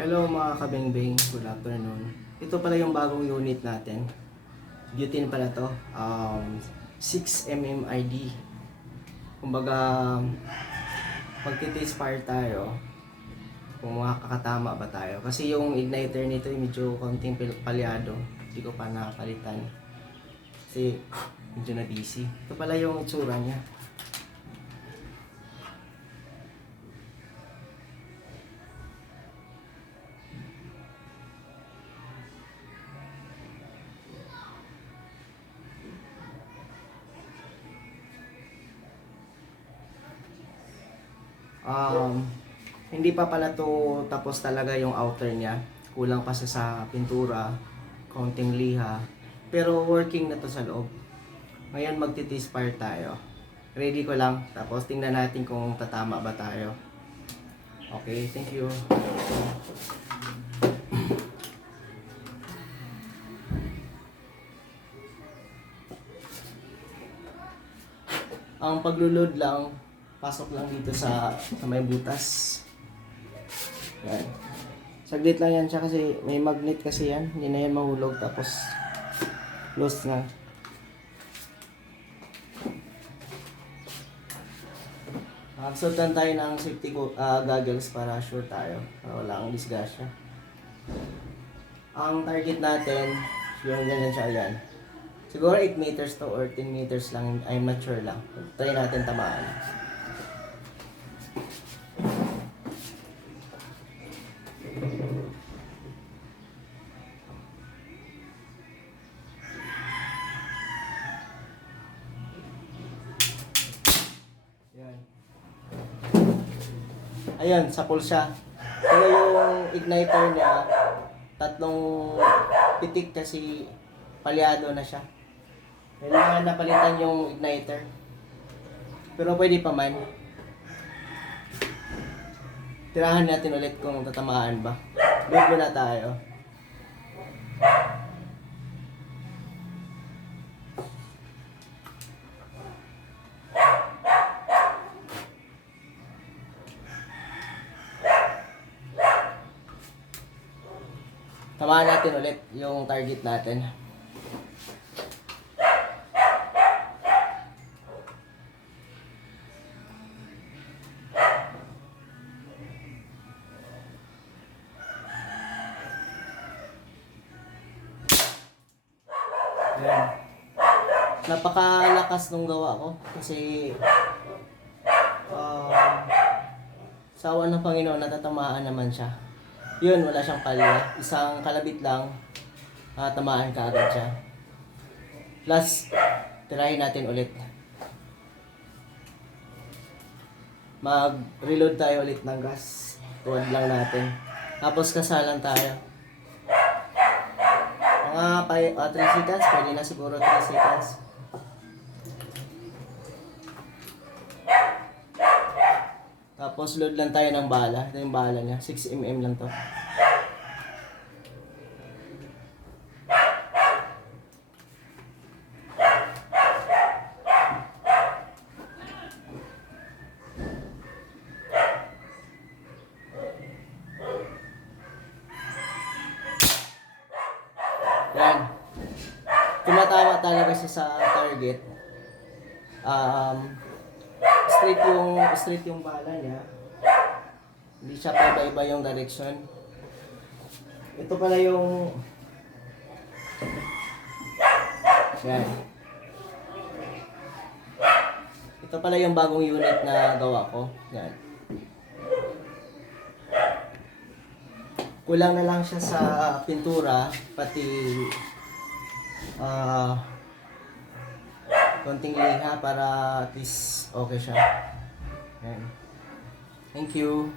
Hello mga kabengbeng, good afternoon. Ito pala yung bagong unit natin. Butane pala to. 6mm ID. Kumbaga, magti-taste fire tayo. Kung makakatama ba tayo. Kasi yung igniter nito ay medyo konting palyado. Hindi ko pa nakapalitan. Kasi medyo na busy. Ito pala yung itsura niya. Hindi pa pala to tapos talaga yung outer niya. Kulang pa sa pintura, konting liha. Pero working na to sa loob. Ngayon magti-taste fire tayo. Ready ko lang. Tapos tingnan natin kung tatama ba tayo. Okay, thank you. Ang paglulod lang, pasok lang dito sa may butas. Yan. Saglit lang yan siya kasi may magnet kasi yan. Hindi na yan mahulog tapos close na. Magsuotan tayo ng safety goggles para sure tayo. Para wala akong disgrasya. Ang target natin, yung ganyan siya yan. Siguro 8 meters to or 10 meters lang. I'm not sure lang. Try natin tamaan. Ayan, sa pool siya. Pero yung igniter niya, tatlong pitik kasi palyado na siya. Kailangan napalitan yung igniter. Pero pwede pa man. Tirahan natin ulit kung tatamaan ba. Load muna tayo. Tamaan natin ulit yung target natin. Ayan. Napakalakas nung gawa ko kasi sa awan ng Panginoon natatamaan naman siya. Yun, wala siyang palya. Isang kalabit lang, tamaan ka agad siya. Plus, tirahin natin ulit. Mag-reload tayo ulit ng gas. Tuwad lang natin. Tapos kasalan tayo. Mga 3 seconds, pwede na siguro 3 seconds. Tapos load lang tayo ng bala. Ito yung bala niya. 6mm lang to. Yan. Tumatama talaga siya sa target. Straight yung bala niya. Hindi siya paiba-iba yung direction. Ito pala yung yan. Ito pala yung bagong unit na gawa ko. Yan. Kulang na lang siya sa pintura, pati konting liha para at least okay siya. Yan. Thank you.